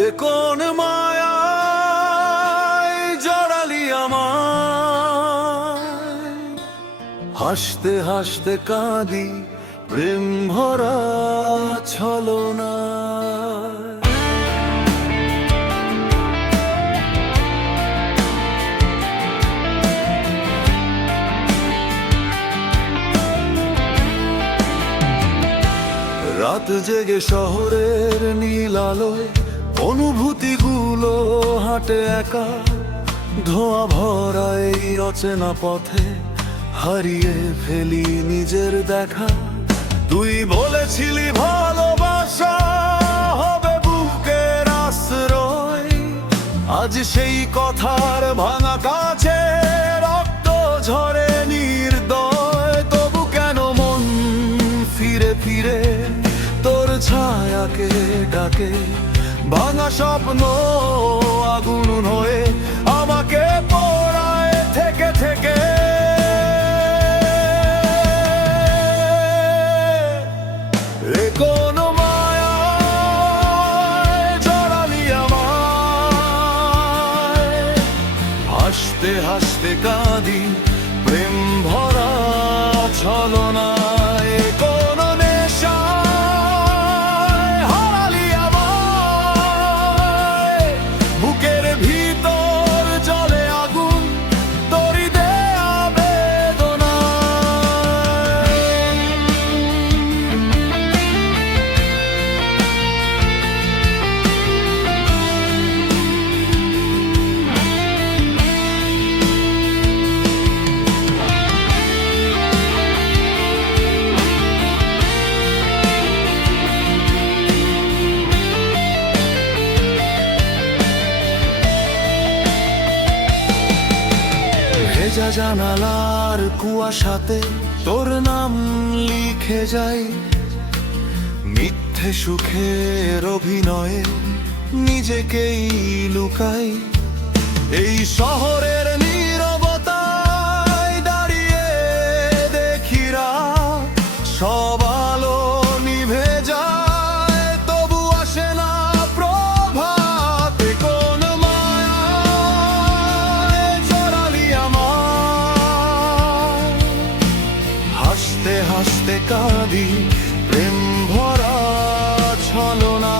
এ কোন মায়ায় জড়ালি আমায়, হাসতে হাসতে কাঁদি প্রেম ভরা ছলনা। রাত জেগে শহরের নীল আলোয় অনুভূতিগুলো হাঁটে একা, ধোঁয়া ভরা এই অচেনা পথে হারিয়ে ফেলি নিজের দেখা। তুই বলেছিলি ভালোবাসা হবে বুকের আশ্রয়, আজ সেই কথার ভাঙা কাছে রক্ত ঝরে নির্দয়। তবু কেন মন ফিরে ফিরে তোর ছায়াকে ডাকে, ভাঙা স্বপ্ন আগুন হয়ে আমাকে পোড়ায় থেকে থেকে। এ কোন মায়ায় জড়ালি আমায়, হাসতে হাসতে কাঁদি প্রেম ভরা ছলনা। ভেজা জানালার কুয়াশাতে তোর নাম লিখে যাই, মিথ্যে সুখের অভিনয়ে নিজেকেই লুকাই। এই শহরের নীরবতায় দাঁড়িয়ে দেখি রাত, সব আলো নিভে যায়, তবু আসে না প্রভাত। কোন মায়ায় জড়ালি আমায়, হাসতে হাসতে কাঁদি প্রেম ভরা ছলনা।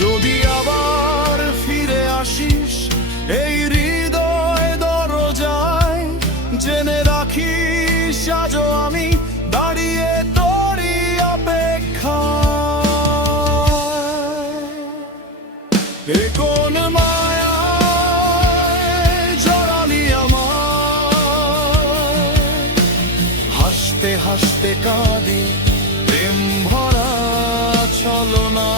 যদি আবার ফিরে আসিস এই হৃদয় দরজায়, জেনে রাখিস আজও আমি দাঁড়িয়ে তোরই অপেক্ষায়। এ কোন মায়ায় জড়ালি আমায়, হাসতে হাসতে কাঁদি প্রেম ভরা ছলনা।